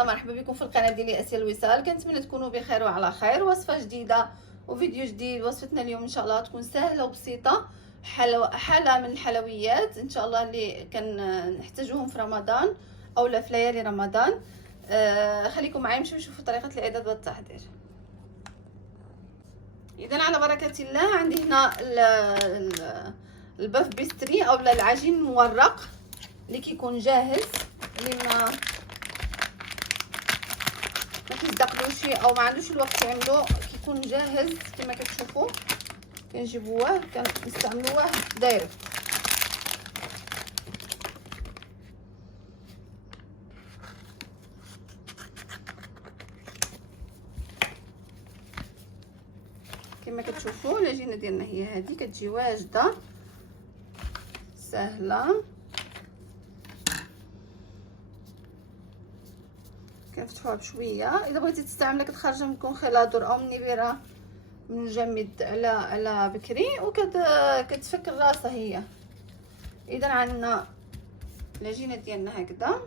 الله، مرحبا بكم في القناه ديالي اسيا الوصال. كنتمنى تكونوا بخير وعلى خير. وصفه جديده وفيديو جديد. وصفتنا اليوم ان شاء الله تكون سهله وبسيطه، حاله من الحلويات ان شاء الله اللي كنحتاجوهم في رمضان او لا في ليالي رمضان. خليكم معايا نمشيو نشوفوا طريقه الاعداد والتحضير. اذا على بركه الله، عندي هنا الباف بيستري او العجين المورق اللي كيكون جاهز، اللي ما كيصدقلوش او ما عندوش الوقت يعملوه، كيكون جاهز كما كتشوفوا. كنجيبوه كنستعملوه دايركت. كما كتشوفوا العجينه ديالنا هي هذه، كتجي واجده سهله. كنفتحوها بشويه. اذا بغيتي تستعملها كتخرجها من كونخيلادور او من نيبيرا من مجمد على بكري وكتفك راسها هي. اذا عندنا العجينه ديالنا هكذا.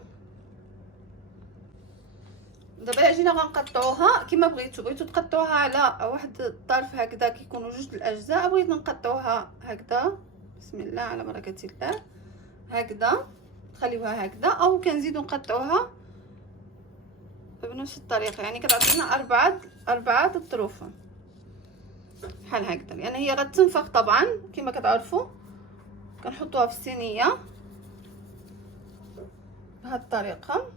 دابا العجينه غنقطعوها كما بغيتو تقطعوها على واحد الطرف هكذا، كيكونوا جوج الاجزاء. بغيت نقطعوها هكذا، بسم الله على بركه الله، هكذا تخليوها هكذا، او كنزيدو نقطعوها بنفس الطريقه. يعني كتعطينا اربعه الطروف بحال هكذا. يعني هي غتنفخ طبعا كما كتعرفوا. كنحطوها في الصينيه بهذه الطريقه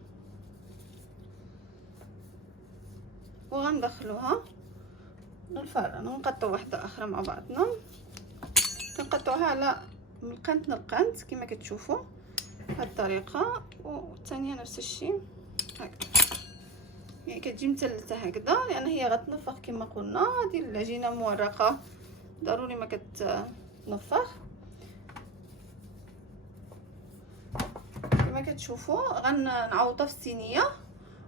وغندخلوها للفران ونقطعوا واحده اخرى مع بعضنا. كنقطعوها على من القنت للقنت كما كتشوفوا بهذه الطريقه، والثانيه نفس الشيء هكذا. يعني كتجي مثلثه هكذا لان هي غتنفخ كما قلنا. هذه العجينه مورقه ضروري ما كتنفخ. كما كتشوفوا غنعوضها في الصينيه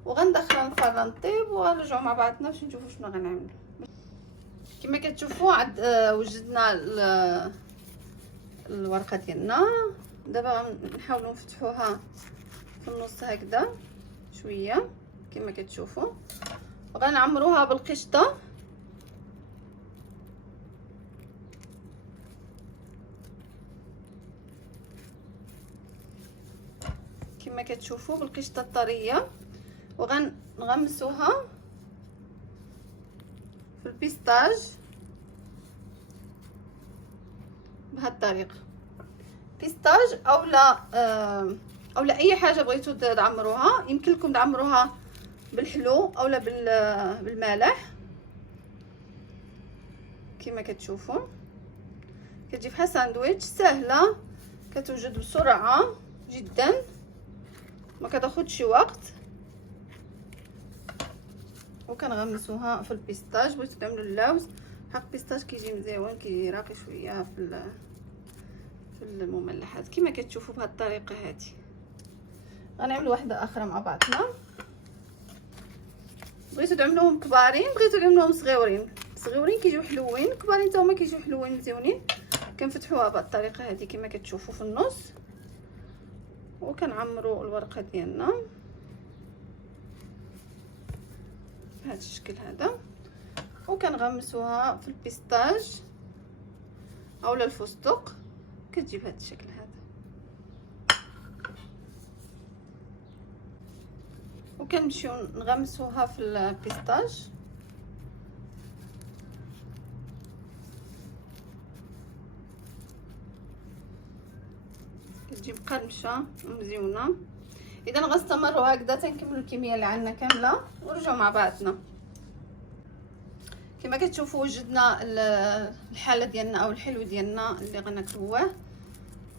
وغندخلها الفران طيب، وغنرجعوا مع بعضنا باش نشوفوا شنو غنعملوا. كما كتشوفوا عاد وجدنا الورقه ديالنا. دابا نحاولوا نفتحوها في النص هكذا شويه كما كتشوفوا، وغنعمروها بالقشطه. كما كتشوفوا بالقشطه الطريه، وغنغمسوها في البيستاج بهذه الطريقه. بيستاج او لا اي حاجه بغيتو تعمروها. يمكن لكم تعمروها بالحلو او لا بالمالح كما كتشوفوا. كتجي بحال ساندويتش سهله، كتوجد بسرعه جدا، ما كتاخذش وقت. وكنغمسوها في البيستاج. بغيتو تعملوا اللوز حق البيستاج كيجي مزيون، كيجي راقي شويه في المملحات كما كتشوفوا بهذه الطريقه هذه. غنعملوا واحده اخرى مع بعضنا. بغيتو تعملوهم كبارين، بغيتو تعملوهم صغيورين كيجيو حلوين، كبارين حتى هما كيجيو حلوين مزيونين. كنفتحوها بهذه الطريقه هذه كما كتشوفوا في النص، وكنعمروا الورقه ديالنا بهذا الشكل هذا، وكنغمسوها في البيستاج او الفستق. كتجي بهذا الشكل هذا، وكنمشيو نغمسوها في البيستاج. كتجي مقرمشه ومزيونه. اذا غنستمروا هكذا تنكملوا الكميه اللي عندنا كامله ونرجعوا مع بعضنا. كما كتشوفوا وجدنا الحاله ديالنا او الحلو ديالنا اللي غناكلوه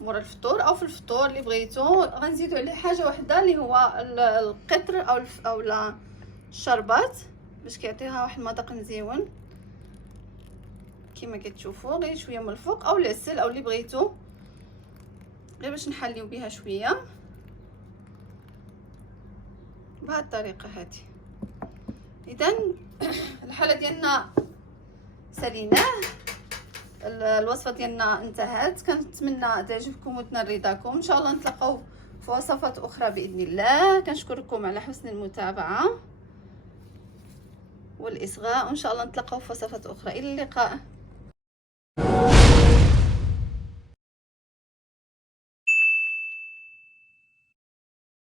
مورا الفطور او في الفطور اللي بغيتو. غنزيدوا عليه حاجه واحده اللي هو القطر او الشربات باش كيعطيها واحد المذاق مزيون. كما كتشوفوا غير شويه من الفوق، او العسل او اللي بغيتو، غير باش نحليو بها شويه بهذه الطريقه هذه. اذا الحاله ديالنا ساليناه، الوصفه ديالنا انتهت. كنتمنى تعجبكم وتنال رضاكم. ان شاء الله نتلاقاو في وصفات اخرى باذن الله. كنشكركم على حسن المتابعه والاصغاء، وان شاء الله نتلاقاو في وصفات اخرى. الى اللقاء.